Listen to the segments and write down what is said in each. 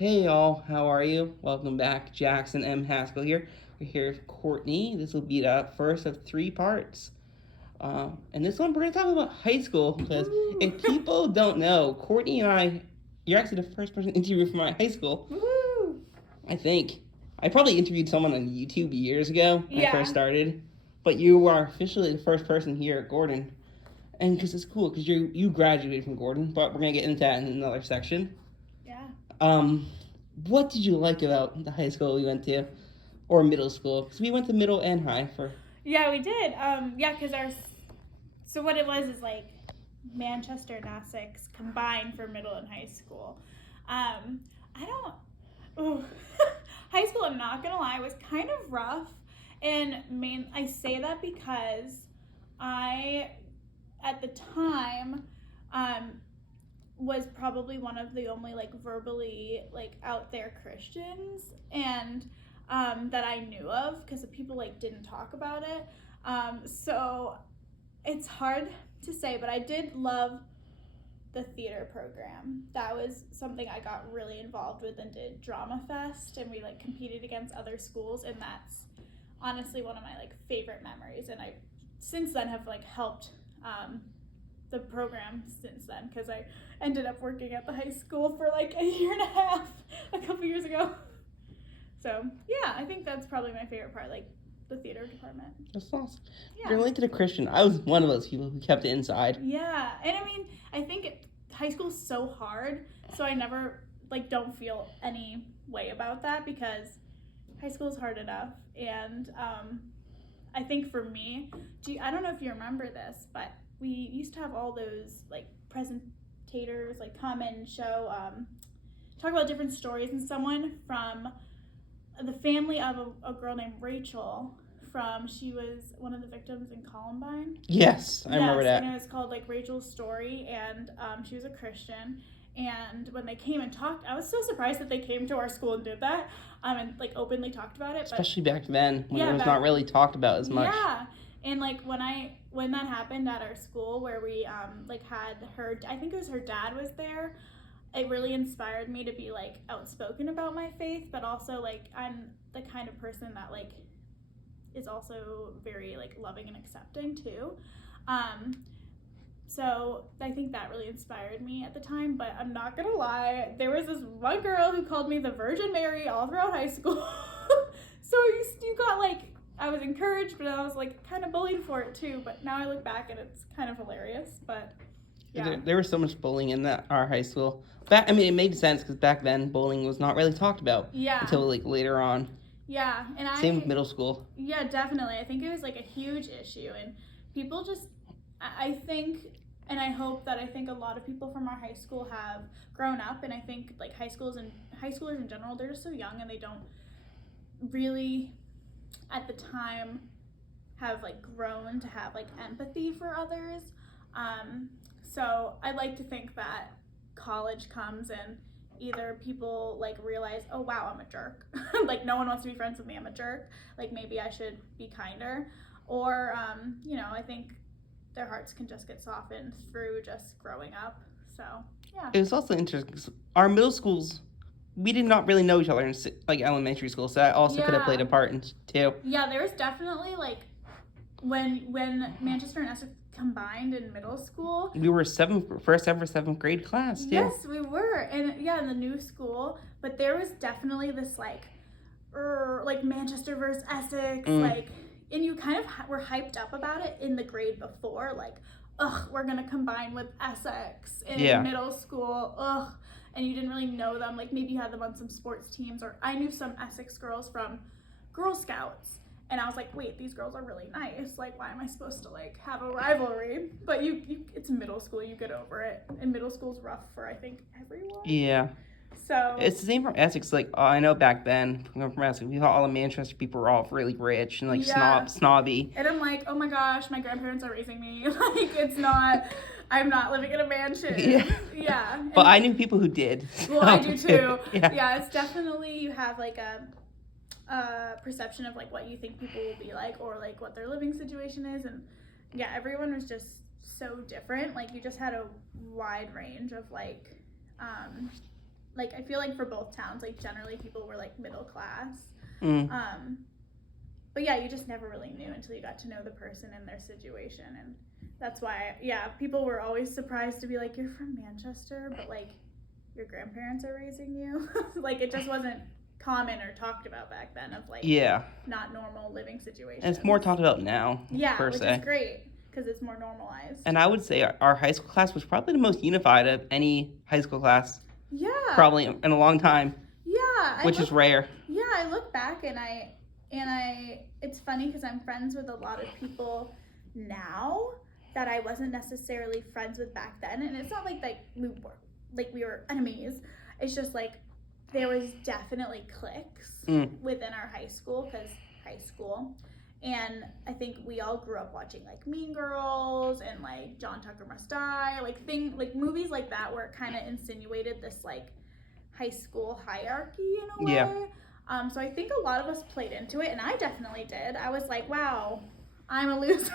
Hey y'all, how are you? Welcome back. Jackson M. Haskell here. We're here with Courtney. This will be the first of three parts. And this one we're going to talk about high school because Woo! if people don't know, Courtney and I, you're actually the first person interviewed from my high school. Woo! I think. I probably interviewed someone on YouTube years ago when I first Yeah. started. But you are officially the first person here at Gordon. And because it's cool because you graduated from Gordon, but we're going to get into that in another section. Yeah. Um, what did you like about the high school we went to, or middle school? Because we went to middle and high for. Yeah, we did. Yeah, because so what it was is like Manchester and Essex combined for middle and high school. I don't. Ooh. High school, I'm not gonna lie, was kind of rough, and I say that because I, at the time, um, was probably one of the only like verbally like out there Christians and that I knew of because the people like didn't talk about it. So it's hard to say, but I did love the theater program. That was something I got really involved with and did Drama Fest, and we like competed against other schools, and that's honestly one of my like favorite memories. And I since then have like helped the program since then because I ended up working at the high school for like a year and a half a couple years ago. So yeah, I think that's probably my favorite part, like the theater department. That's awesome. Yeah. You're linked to the Christian. I was one of those people who kept it inside. Yeah, and I mean, I think high school's so hard, so I never like don't feel any way about that because high school is hard enough. And I think for me, I don't know if you remember this, but we used to have all those like presentators like come and show talk about different stories, and someone from the family of a girl named Rachel she was one of the victims in Columbine. Yes, I remember that. And it was called like Rachel's Story, and she was a Christian. And when they came and talked, I was so surprised that they came to our school and did that, and like openly talked about it. Especially back then when it was not really talked about as much. Yeah, and like when that happened at our school, where we like had I think it was her dad was there. It really inspired me to be like outspoken about my faith, but also like I'm the kind of person that like is also very like loving and accepting too. So I think that really inspired me at the time, but I'm not gonna lie, there was this one girl who called me the Virgin Mary all throughout high school. So you got like, I was encouraged, but I was like kind of bullied for it too, but now I look back and it's kind of hilarious, but yeah. There was so much bullying in our high school. It made sense because back then bullying was not really talked about. Yeah. Until like later on. Yeah, and Same with middle school. Yeah, definitely. I think it was like a huge issue, and people just, I think, and I hope that I think a lot of people from our high school have grown up, and I think like high schoolers in general, they're just so young and they don't really, at the time, have like grown to have like empathy for others. So I like to think that college comes and either people like realize, oh wow, I'm a jerk. Like no one wants to be friends with me, I'm a jerk. Like maybe I should be kinder. Or, I think their hearts can just get softened through just growing up. So, yeah. It was also interesting because our middle schools, we did not really know each other in like elementary school, so that also could have played a part in too. Yeah, there was definitely like when Manchester and Essex combined in middle school. We were first ever seventh grade class too. Yes, we were, and yeah, in the new school. But there was definitely this like Manchester versus Essex, like, and you kind of were hyped up about it in the grade before, like, ugh, we're gonna combine with Essex in middle school, ugh, and you didn't really know them. Like maybe you had them on some sports teams, or I knew some Essex girls from Girl Scouts. And I was like, wait, these girls are really nice. Like, why am I supposed to like have a rivalry? But it's middle school. You get over it. And middle school's rough for I think everyone. Yeah. So it's the same for Essex. Like I know back then, from Essex, we thought all the Manchester people were all really rich and like snobby. And I'm like, oh my gosh, my grandparents are raising me. Like it's not. I'm not living in a mansion. Yeah. But I knew people who did. Well, I do too. Yeah. It's definitely you have like a perception of like what you think people will be like or like what their living situation is, and yeah, everyone was just so different. Like you just had a wide range of like like, I feel like for both towns, like, generally people were, like, middle class. But yeah, you just never really knew until you got to know the person and their situation. And that's why, people were always surprised to be like, you're from Manchester, but, like, your grandparents are raising you. Like, it just wasn't common or talked about back then of, like, not normal living situations. And it's more talked about now, which is great, because it's more normalized. And I would say our high school class was probably the most unified of any high school class. Yeah. Probably in a long time. Yeah. Which is rare. Yeah, I look back and it's funny because I'm friends with a lot of people now that I wasn't necessarily friends with back then. And it's not like we were enemies. It's just like there was definitely cliques within our high school, because high school. And I think we all grew up watching like Mean Girls and like John Tucker Must Die, like movies like that, where it kind of insinuated this like high school hierarchy in a way. Yeah. So I think a lot of us played into it, and I definitely did. I was like, wow, I'm a loser.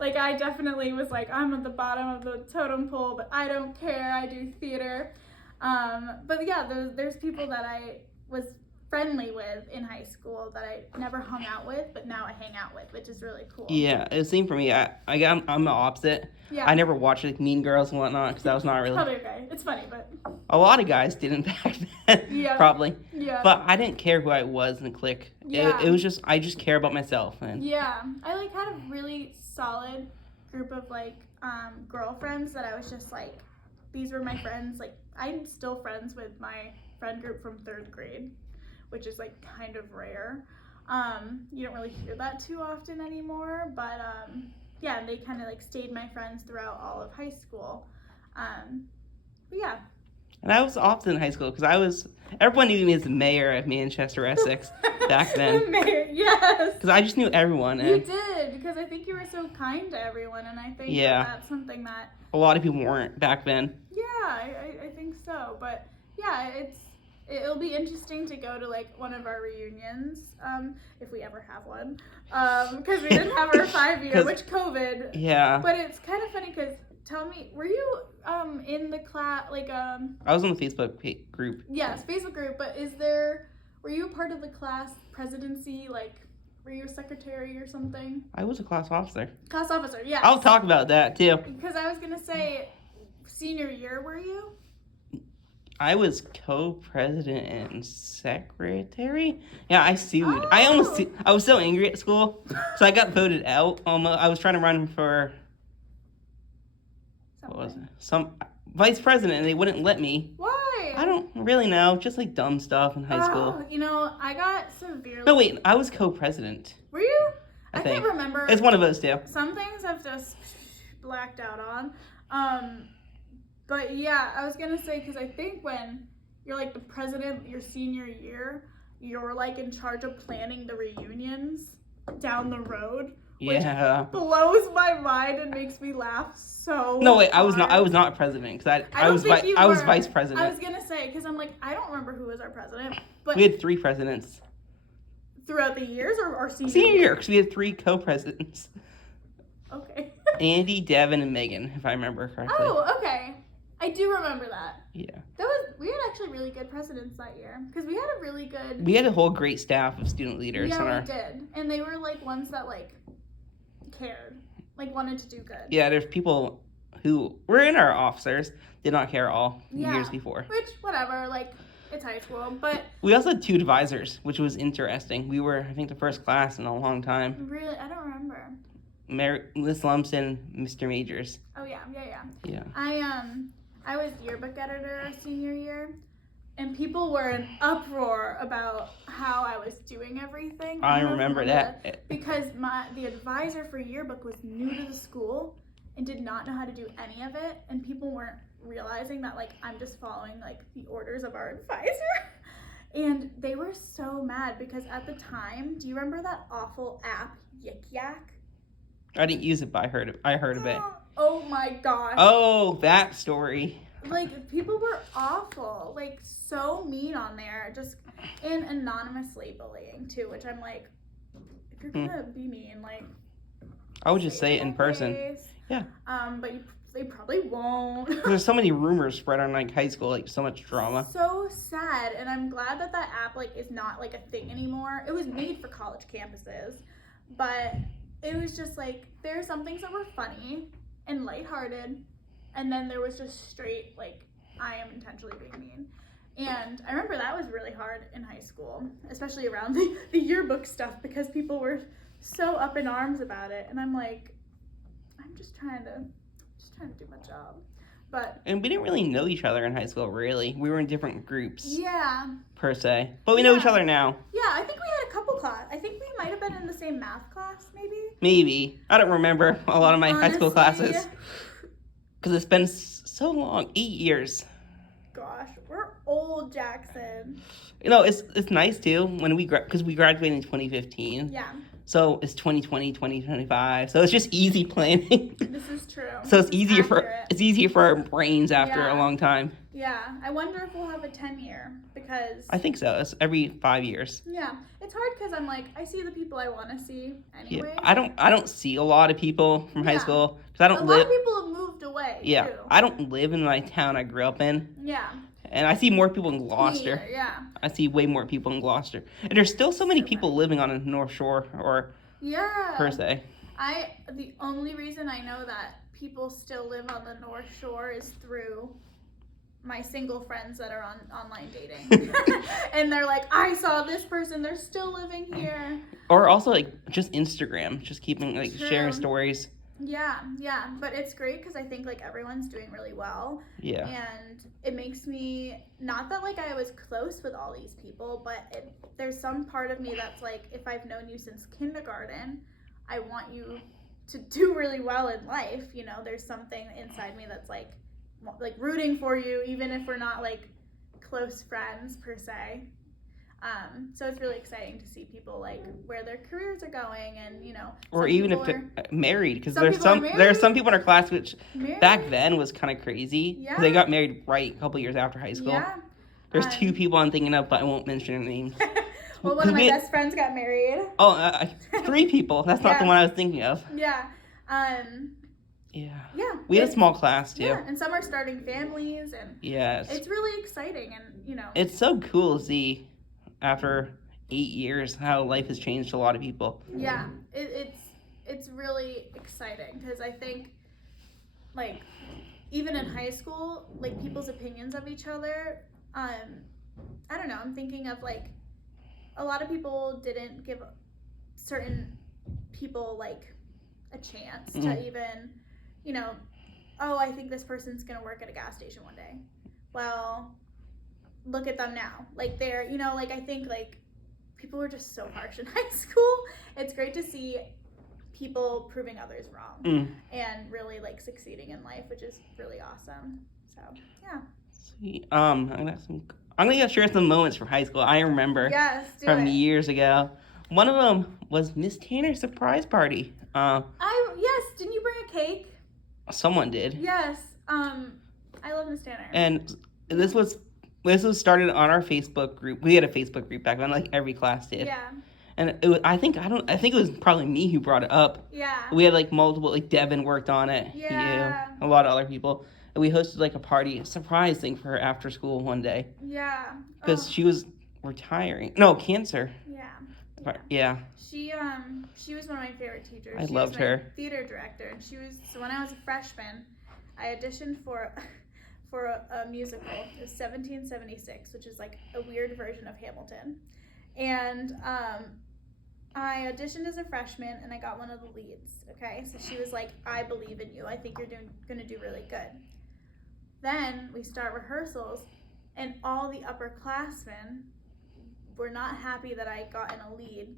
Like, I definitely was like, I'm at the bottom of the totem pole, but I don't care. I do theater. But yeah, there's people that I was friendly with in high school that I never hung out with, but now I hang out with, which is really cool. Yeah, it seemed for me. I'm the opposite. Yeah. I never watched like Mean Girls and whatnot because that was not really. Probably okay. It's funny, but a lot of guys didn't back then. Yeah. Probably. Yeah. But I didn't care who I was in the clique. Yeah. It was just I just care about myself. And yeah, I like had a really solid group of like girlfriends that I was just like, these were my friends. Like, I'm still friends with my friend group from 3rd grade, which is like kind of rare. You don't really hear that too often anymore, but yeah, they kind of like stayed my friends throughout all of high school. But yeah. And I was often in high school because everyone knew me as the mayor of Manchester, Essex back then. The mayor, yes. Because I just knew everyone. And you did, because I think you were so kind to everyone, and I think that's something that a lot of people weren't back then. Yeah, I think so. But yeah, it'll be interesting to go to like one of our reunions, if we ever have one, because we didn't have our 5-year, which COVID. Yeah. But it's kind of funny because tell me, were you in the class like I was on the Facebook group. Yes, Facebook group. But were you a part of the class presidency? Like, were you a secretary or something? I was a class officer. Class officer, yes. I'll talk about that too. Because I was gonna say, senior year, were you? I was co-president and secretary. Yeah, I sued. Oh. I was so angry at school, so I got voted out. I was trying to run for some vice president, and they wouldn't let me. Why? I don't really know. Just like dumb stuff in high school. You know, I got severely. No, wait. I was co-president. Were you? I can't remember. It's one of those two. Some things I've just blacked out on. But yeah, I was gonna say, because I think when you're like the president your senior year, you're like in charge of planning the reunions down the road. Which blows my mind and makes me laugh so. No, wait, hard. I was not president because I was vice president. I was gonna say, because I'm like, I don't remember who was our president, but we had 3 presidents throughout the years or senior year, because we had 3 co-presidents. Okay. Andy, Devin, and Megan, if I remember correctly. Oh, okay. I do remember that. Yeah. We had actually really good presidents that year, because we had a really good. We had a whole great staff of student leaders. Yeah, we did, and they were like ones that like cared, like wanted to do good. Yeah, there's people who were in our officers did not care all years before. Which, whatever, like, it's high school, but. We also had 2 advisors, which was interesting. We were, I think, the first class in a long time. Really? I don't remember. Miss Lumpson, Mr. Majors. Oh, yeah. Yeah. I was yearbook editor our senior year, and people were in uproar about how I was doing everything. I remember that. Because the advisor for yearbook was new to the school and did not know how to do any of it, and people weren't realizing that, like, I'm just following, like, the orders of our advisor. And they were so mad because at the time, do you remember that awful app, Yik Yak? I didn't use it, but I heard of it. Oh my gosh. Oh, that story. Like, people were awful. Like, so mean on there. And anonymously bullying, too, which I'm like, if you're gonna be mean, like. I would just say it in person. Yeah. But They probably won't. There's so many rumors spread on like high school, like so much drama. So sad, and I'm glad that that app like is not like a thing anymore. It was made for college campuses, but it was just like there are some things that were funny and lighthearted, and then there was just straight like I am intentionally being mean. And I remember that was really hard in high school, especially around the yearbook stuff, because people were so up in arms about it, and I'm like, I'm just trying to do my job. And we didn't really know each other in high school, really. We were in different groups. Yeah. Per se. But we know each other now. Yeah, I think we had a couple class. I think we might have been in the same math class, maybe. Maybe. I don't remember a lot of my high school classes. Because it's been so long. 8 years. Gosh, we're old, Jackson. You know, it's nice, too, when because we graduated in 2015. Yeah. So it's 2020, 2025. So it's just easy planning. This is true. So it's easier for our brains after a long time. Yeah. I wonder if we'll have a 10-year, because I think so. It's every 5 years. Yeah. It's hard because I'm like, I see the people I want to see anyway. Yeah. I don't see a lot of people from high school because I don't live. A lot of people have moved away. Yeah. Too. I don't live in my town I grew up in. Yeah. And I see more people in Gloucester. Me either, yeah. I see way more people in Gloucester. And there's still so many people living on the North Shore per se. The only reason I know that people still live on the North Shore is through my single friends that are on online dating. And they're like, I saw this person, they're still living here. Or also like just Instagram, just keeping like sharing stories. Yeah, but it's great because I think like everyone's doing really well. Yeah. And it makes me, not that like I was close with all these people, but there's some part of me that's like, if I've known you since kindergarten, I want you to do really well in life. You know, there's something inside me that's like rooting for you, even if we're not like close friends per se. So it's really exciting to see people like where their careers are going, and you know, or even if they're married, because there are some people in our class which back then was kind of crazy because they got married right a couple years after high school. Yeah. There's 2 people I'm thinking of, but I won't mention their names. Well, one of my best friends got married. Oh, 3 people. That's not the one I was thinking of. Yeah. Yeah. We had a small class too. Yeah, and some are starting families, and it's really exciting, and you know, it's so cool to see after 8 years how life has changed to a lot of people. Yeah, it's really exciting because I think like even in high school, like people's opinions of each other, I don't know, I'm thinking of like a lot of people didn't give certain people like a chance to even, you know, oh, I think this person's gonna work at a gas station one day. Well, look at them now. Like they're, you know, like I think like people were just so harsh in high school. It's great to see people proving others wrong and really like succeeding in life, which is really awesome. So yeah. Sweet. I'm gonna share some moments from high school I remember from years ago. One of them was Miss Tanner's surprise party. Yes, didn't you bring a cake? Someone did. Yes. I love Miss Tanner. And this was started on our Facebook group. We had a Facebook group back then, like every class did. Yeah. And it was, I think it was probably me who brought it up. Yeah. We had like multiple, like Devin worked on it. Yeah. You, a lot of other people. And we hosted like a party, a surprise thing for her after school one day. Yeah. Because she was retiring. No, cancer. Yeah. She was one of my favorite teachers. I loved her. Theater director, and so when I was a freshman, I auditioned for a musical. It was 1776, which is like a weird version of Hamilton. And I auditioned as a freshman, and I got one of the leads. Okay, so she was like, "I believe in you. I think you're gonna do really good." Then we start rehearsals, and all the upperclassmen were not happy that I got in a lead,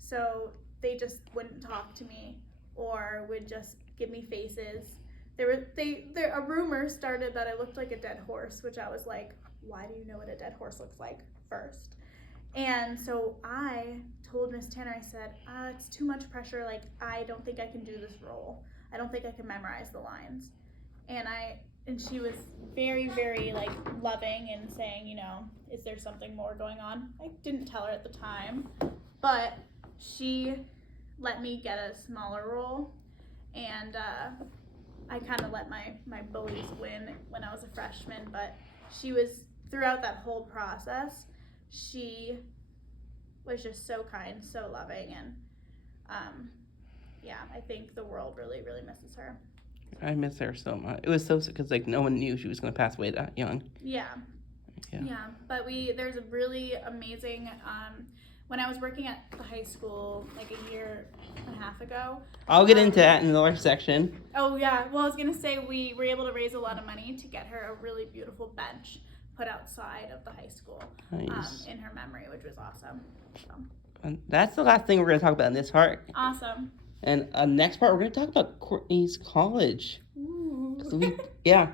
so they just wouldn't talk to me or would just give me faces. A rumor started that I looked like a dead horse, which I was like, why do you know what a dead horse looks like first? And so I told Miss Tanner, I said, it's too much pressure. Like, I don't think I can do this role. I don't think I can memorize the lines. And she was very, very like loving and saying, you know, is there something more going on? I didn't tell her at the time, but she let me get a smaller role, and I kind of let my bullies win when I was a freshman, but she was, throughout that whole process, she was just so kind, so loving, and yeah, I think the world really, really misses her. I miss her so much. It was so because like no one knew she was going to pass away that young. Yeah. But there's a really amazing. When I was working at the high school like a year and a half ago. I'll get into that in the other section. Oh yeah, well I was gonna say we were able to raise a lot of money to get her a really beautiful bench put outside of the high school, Nice. in her memory, which was awesome. So. And that's the last thing we're going to talk about in this part. Awesome. And next part, we're going to talk about Courtney's college. Ooh. Yeah.